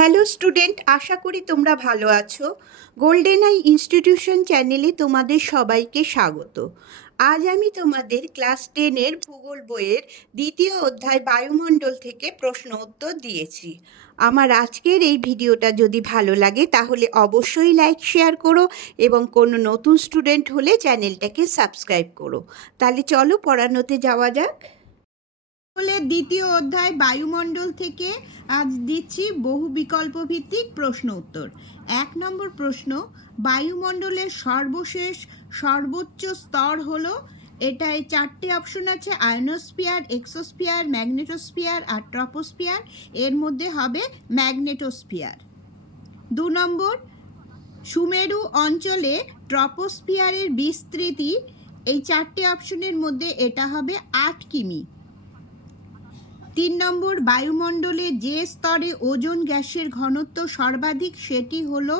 Hello student আশা করি তোমরা ভালো আছো। গোল্ডেন আই ইনস্টিটিউশন চ্যানেলে তোমাদের সবাইকে স্বাগত। আজ আমি তোমাদের ক্লাস টেনের ভূগোল বইয়ের দ্বিতীয় অধ্যায় বায়ুমণ্ডল থেকে প্রশ্ন উত্তর দিয়েছি। আমার আজকের এই ভিডিওটা যদি ভালো লাগে, তাহলে অবশ্যই লাইক শেয়ার করো এবং কোনো নতুন স্টুডেন্ট হলে চ্যানেলটাকে সাবস্ক্রাইব করো। তাহলে চলো পড়ানোতে যাওয়া যাক। বলে দ্বিতীয় অধ্যায় বায়ুমণ্ডল থেকে আজ দিচ্ছি বহু বিকল্প ভিত্তিক প্রশ্ন উত্তর। এক নম্বর প্রশ্ন, বায়ুমণ্ডলের সর্বশেষ সর্বোচ্চ স্তর হলো এটায় চারটে অপশন আছে, আয়নোস্ফিয়ার, এক্সোস্ফিয়ার, ম্যাগনেটোস্ফিয়ার আর ট্রপোস্ফিয়ার। এর মধ্যে হবে ম্যাগনেটোস্ফিয়ার। দু নম্বর, সুমেরু অঞ্চলে ট্রপোস্ফিয়ারের বিস্তৃতি, এই চারটে অপশনের মধ্যে এটা হবে আট কিমি। তিন নম্বর বায়ুমণ্ডলে যে স্তরে ওজোন গ্যাসের ঘনত্ব সর্বাধিক সেটি হলো,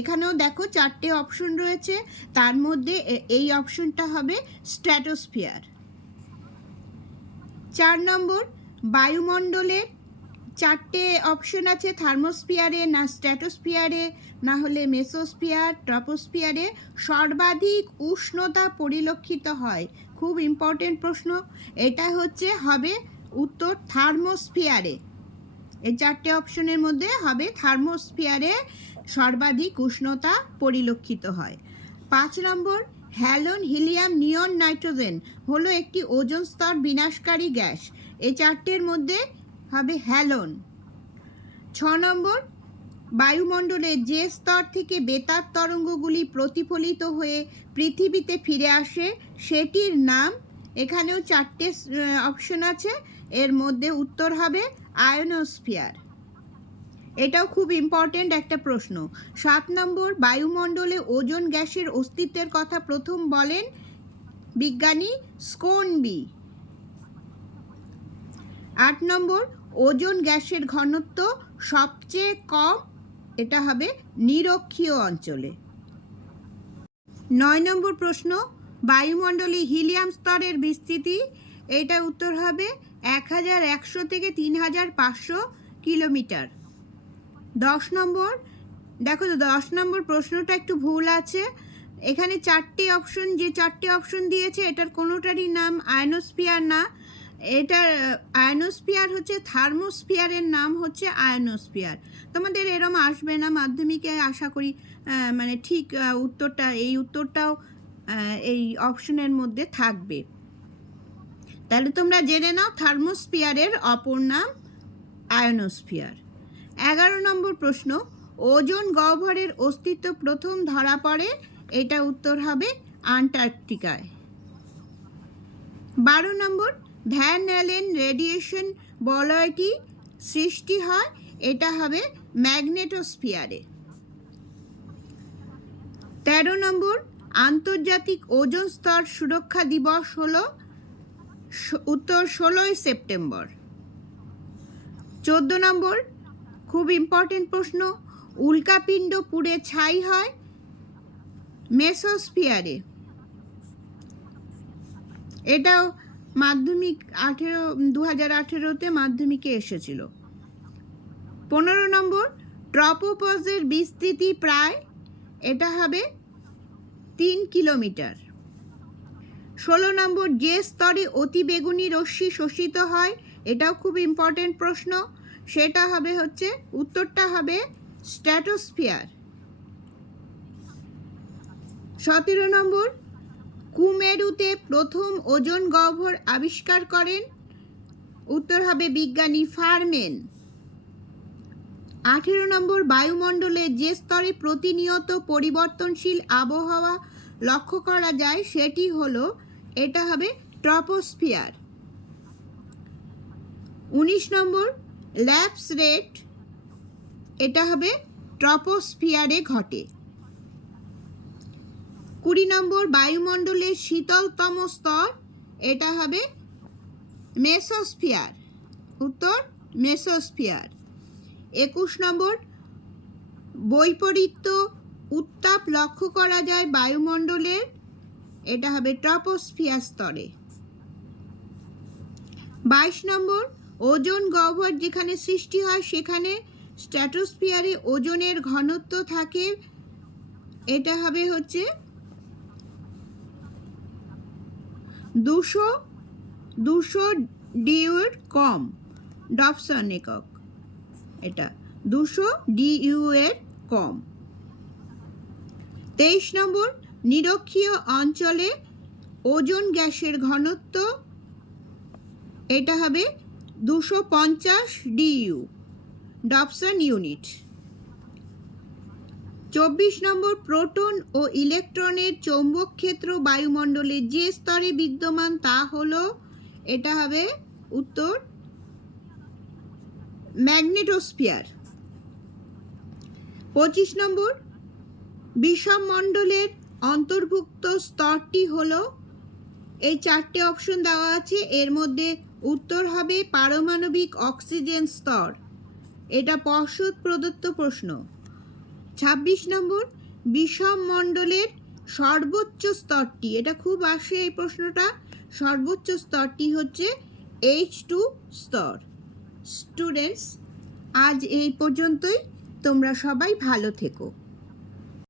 এখানেও দেখো চারটে অপশন রয়েছে, তার মধ্যে এই অপশনটা হবে স্ট্র্যাটোস্ফিয়ার। চার নম্বর বায়ুমণ্ডলের চারটে অপশন আছে, থার্মোস্ফিয়ারে না স্ট্র্যাটোস্ফিয়ারে, না হলে মেসোস্ফিয়ার, ট্রপোস্ফিয়ারে, সর্বাধিক উষ্ণতা পরিলক্ষিত হয়। খুব ইম্পর্টেন্ট প্রশ্ন, এটা হচ্ছে হবে উত্তর থার্মোস্ফিয়ারে। এই চারটে অপশনের মধ্যে হবে থার্মোস্ফিয়ারে সর্বাধিক উষ্ণতা পরিলক্ষিত হয়। পাঁচ নম্বর, হ্যালোন হিলিয়াম নিয়ন নাইট্রোজেন হলো একটি ওজোন স্তর বিনাশকারী গ্যাস। এই চারটের মধ্যে হবে হ্যালোন। ছ নম্বর, বায়ুমণ্ডলে যে স্তর থেকে বেতার তরঙ্গগুলি প্রতিফলিত হয়ে পৃথিবীতে ফিরে আসে, সেটির নাম এখানেও চারটে অপশন আছে। এর মধ্যে উত্তর হবে আয়নোস্ফিয়ার এটাও খুব ইম্পর্টেন্ট একটা প্রশ্ন। সাত নম্বর, বায়ুমণ্ডলে ওজোন গ্যাসের অস্তিত্বের কথা প্রথম বলেন বিজ্ঞানী স্কোনবি। আট নম্বর, ওজোন গ্যাসের ঘনত্ব সবচেয়ে কম, এটা হবে নিরক্ষীয় অঞ্চলে। নয় নম্বর প্রশ্ন, বায়ুমণ্ডলে হিলিয়াম স্তরের বিস্তৃতি এটা উত্তর হবে এক হাজার একশো থেকে তিন হাজার পাঁচশো কিলোমিটার। দশ নম্বর, দেখো তো দশ নম্বর প্রশ্নটা একটু ভুল আছে। এখানে চারটি অপশন যে চারটি অপশন দিয়েছে, এটার কোনোটারই নাম আয়নোস্ফিয়ার না। এটার আয়নোস্ফিয়ার হচ্ছে থার্মোস্ফিয়ারের নাম হচ্ছে আয়নোস্ফিয়ার তোমাদের এরম আসবে না মাধ্যমিকে, আশা করি মানে ঠিক উত্তরটা, এই উত্তরটাও এই অপশনের মধ্যে থাকবে। তাহলে তোমরা জেনে নাও থার্মোস্ফিয়ারের অপর নাম আয়নোস্ফিয়ার। এগারো নম্বর প্রশ্ন, ওজোন গহ্বরের অস্তিত্ব প্রথম ধরা পড়ে, এটা উত্তর হবে আন্টার্কটিকায়। বারো নম্বর, ভ্যান অ্যালেন রেডিয়েশন বলয়টি সৃষ্টি হয়, এটা হবে ম্যাগনেটোস্ফিয়ারে। তেরো নম্বর, আন্তর্জাতিক ওজন স্তর সুরক্ষা দিবস হলো উত্তর ষোলোই সেপ্টেম্বর। চোদ্দ নম্বর, খুব ইম্পর্টেন্ট প্রশ্ন উল্কাপিণ্ড পুড়ে ছাই হয় মেসোস্ফিয়ারে। এটাও মাধ্যমিক আঠেরো দু হাজার আঠেরোতে মাধ্যমিকে এসেছিল। পনেরো নম্বর ট্রপোপজের বিস্তৃতি প্রায়, এটা হবে তিন কিলোমিটার। ষোলো নম্বর, যে স্তরে অতি বেগুনি রশ্মি শোষিত হয়, এটাও খুব ইম্পর্টেন্ট প্রশ্ন। সেটা হবে হচ্ছে, উত্তরটা হবে স্ট্র্যাটোস্ফিয়ার সতেরো নম্বর, কুমেরুতে প্রথম ওজন গহ্বর আবিষ্কার করেন। উত্তর হবে বিজ্ঞানী ফারমেন। আঠেরো নম্বর, বায়ুমণ্ডলে যে স্তরে প্রতিনিয়ত পরিবর্তনশীল আবহাওয়া লক্ষ্য করা যায়, সেটি হলো এটা হবে ট্রপোস্ফিয়ার। উনিশ নম্বর, ল্যাপস রেট, এটা হবে ট্রপোস্ফিয়ারে ঘটে। কুড়ি নম্বর, বায়ুমণ্ডলের শীতলতম স্তর, এটা হবে মেসোস্ফিয়ার। উত্তর, মেসোস্ফিয়ার। একুশ নম্বর, বৈপরীত্য উত্তাপ লক্ষ্য করা যায় বায়ুমণ্ডলের এটা হবে ট্রপোস্ফিয়ার স্তরে। বাইশ নম্বর, ওজোন গহ্বর যেখানে সৃষ্টি হয় সেখানে স্ট্র্যাটোস্ফিয়ারে ওজনের ঘনত্ব থাকে। এটা হবে হচ্ছে দুশো দুশো ডিউর কম ডপসন একক। এটা, দুশো ডিইউ এর কম। তেইশ নম্বর নিরক্ষীয় অঞ্চলে ওজন গ্যাসের ঘনত্ব এটা হবে দুশো পঞ্চাশ ডিইউ ডপসন ইউনিট। চব্বিশ নম্বর প্রোটন ও ইলেকট্রনের চৌম্বক ক্ষেত্র বায়ুমণ্ডলের যে স্তরে বিদ্যমান তা হল, এটা হবে উত্তর ম্যাগনেটোস্ফিয়ার। পঁচিশ নম্বর বিষম মণ্ডলের অন্তর্ভুক্ত স্তরটি হলো, এই চারটে অপশন দেওয়া আছে, এর মধ্যে উত্তর হবে পারমাণবিক অক্সিজেন স্তর। এটা পর্ষদ প্রদত্ত প্রশ্ন। ছাব্বিশ নম্বর, বিষম মণ্ডলের সর্বোচ্চ স্তরটি। এটা খুব আসে এই প্রশ্নটা। সর্বোচ্চ স্তরটি হচ্ছে এইচ টু স্তর। স্টুডেন্টস আজ এই পর্যন্তই। তোমরা সবাই ভালো থেকো।